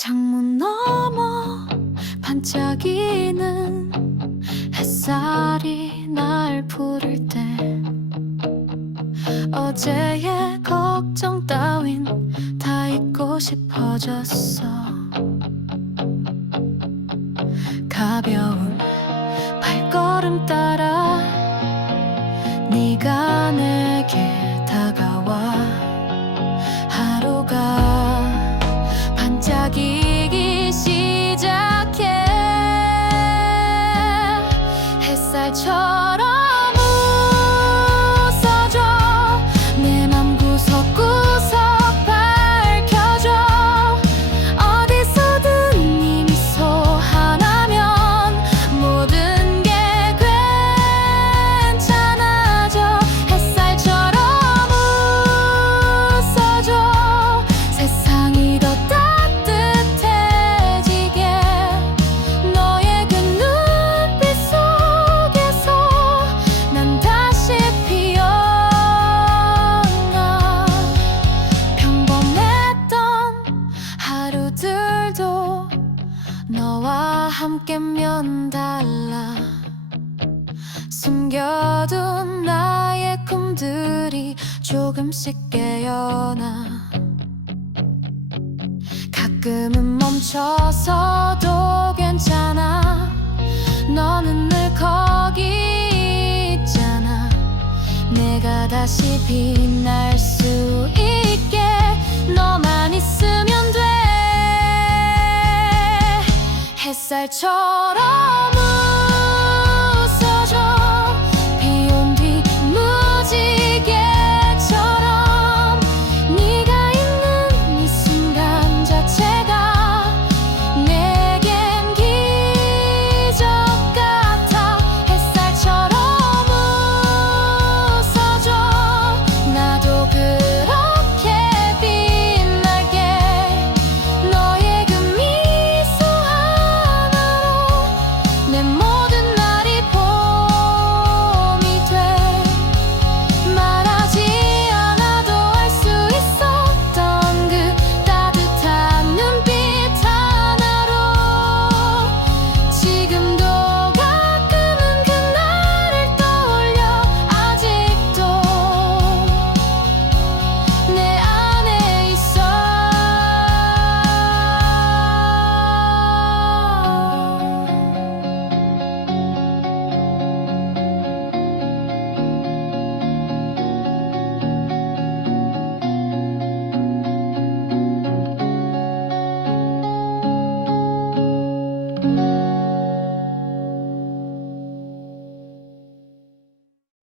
창문 너머 반짝이는 햇살이 날 부를 때 어제의 걱정 따윈 다 잊고 싶어졌어. 가벼운 발걸음 따라 네가 내게 다가 햇살 함께면 달라. 숨겨둔 나의 꿈들이 조금씩 깨어나. 가끔은 멈춰서도 괜찮아. 너는 늘 거기 있잖아. 내가 다시 빛날 수 있게 너만 있으면 햇살처럼